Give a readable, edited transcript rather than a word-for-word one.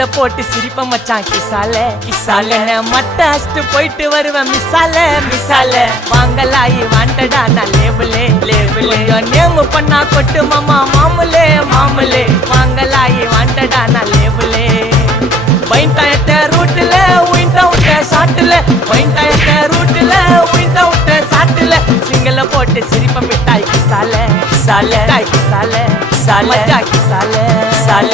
சிங்கல போட்டு சிரிப்ப மச்சான் கிசால கிசால மட்ட அஷ்டு போயிட்டு வருவேன் மிசால மிசால வாங்கலாயி வாண்டடா நான் லேபிளே லேபிளே நேம் பண்ணா கொட்டு மாமா மாமுலே மாமுலே வாங்கலாயி வாண்டடா நான் லேபிளே பைண்டாயட்ட ரூட்ல உயிண்டா விட்ட சாட்டுல பைண்டாயட்ட ரூட்ல உயிண்டா விட்ட சாட்டுல சிங்கல போட்டு சிரிப்ப மிட்டாய் கிசால சால கிசால சால கிசால சால